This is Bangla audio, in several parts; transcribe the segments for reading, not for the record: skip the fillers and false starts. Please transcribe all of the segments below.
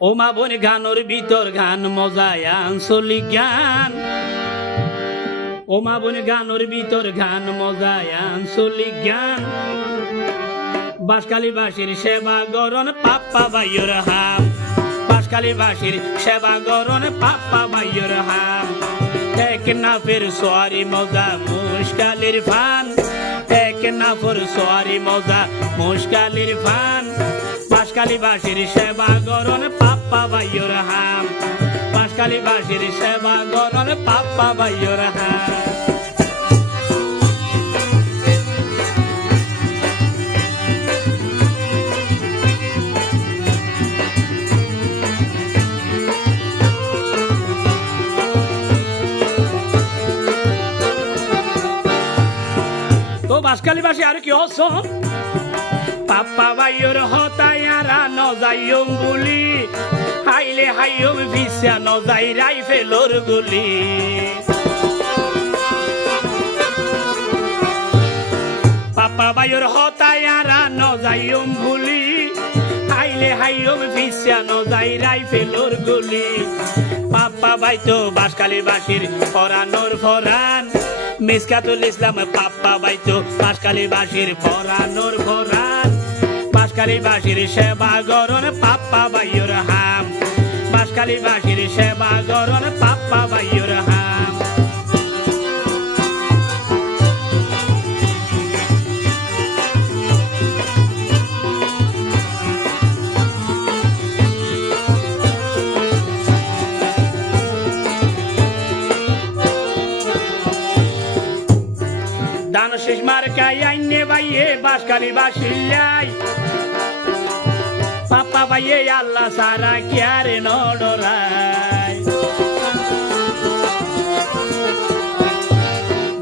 ও মা বোন গানোর ভিতর গান মজায় আঞ্চলিক গান ও মা বোন গানোর ভিতর গান মজায় আঞ্চলিক গান বাঁশখালী বাসীর সেবা গরণ পাপ্পা ভাইয়ের হাম বাঁশখালী বাসীর সেবা গরণ পাপ্পা ভাইয়ের হাম এক নাফের সোয়ারি মজা মুশকালির ফান এক নাফর সোয়ারি মজা মুশকালির ফান বাঁশখালী বাসীর সেবা গরণ পাপ্পা ভাইয়ের হাম বাঁশখালী বাসীর সেবা গরণ পাপ্পা ভাইয়ের হাম বাঁশখালী বাসী আর কি হস পাপ্পা ভাইয়ের হতায়ারা নজাইম গুলি হাইলে হাইম ভিসা নজাই রাইফেলর গুলি পাপ্পা ভাইয়ের হতায়ারা নজাইম গুলি হাইলে হাইম ভিসা নজাই রাইফেলর গুলি পাপ্পা ভাই তো বাঁশখালী বাসীর ফরানোর ফরান মিসকাতুল ইসলাম পাপ্পা বাইতো বাঁশখালী বাসীর ফরানোর ফরান বাঁশখালী বাসীর সেবা গরণ পাপ্পা ভাইয়ের হাম বাঁশখালী বাসীর সেবা গরণ পাপ্পা ভাইয়ের হাম দান শেষ মার্কাই আইনে ভাইয়ে বাঁশখালী বাসিল্লাই পাপ্পা ভাইয়ে আল্লাহ সারা কিয়ারে নডরাই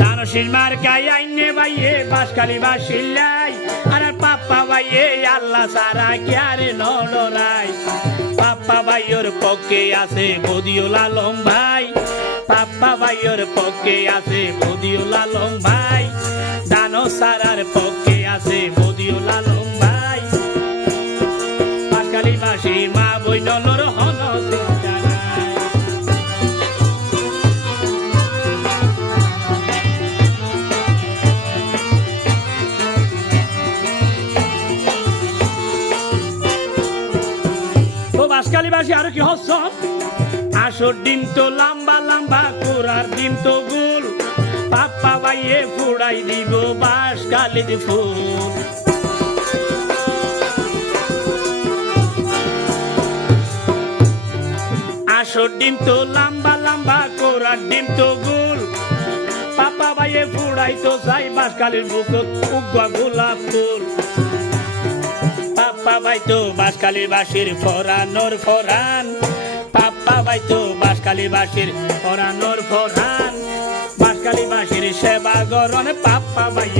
দান শেষ মার্কাই আইনে ভাইয়ে বাঁশখালী বাসিল্লাই আর পাপ্পা ভাইয়ে আল্লাহ সারা কিয়ারে নডরাই পাপ্পা ভাইয়ের পক্ষে আছে বদিউল আলম ভাই পাপ্পা ভাইয়ের পক্ষে আছে বদিউল আলম ভাই দানো সারার পক্ষে আছে বদিউল আলম ভাই বাঁশখালী বাসী মা বৈনলর হন চিন্তা নাই তো বাঁশখালী বাসী আর কি হস আসর ডিম তো লম্বা লম্বা কোরার ডিম তো গোল পাপ্পা ভাইয়ে ফুড়াই দিব বাঁশখালীর ফুল আসর ডিম তো লম্বা লম্বা কোরার ডিম তো গোল পাপ্পা ভাইয়ে ফুড়াই তো চাই বাঁশখালীর বুক উগা গোলাপ ফুল পাপ্পা ভাই তো বাঁশখালী বাসীর ফরানোর ফরান পাপ্পা ভাই তো বাঁশখালী বাসীর ফরানোর ফরান বাঁশখালী বাসীর সেবা গরণ পাপ্পা ভাই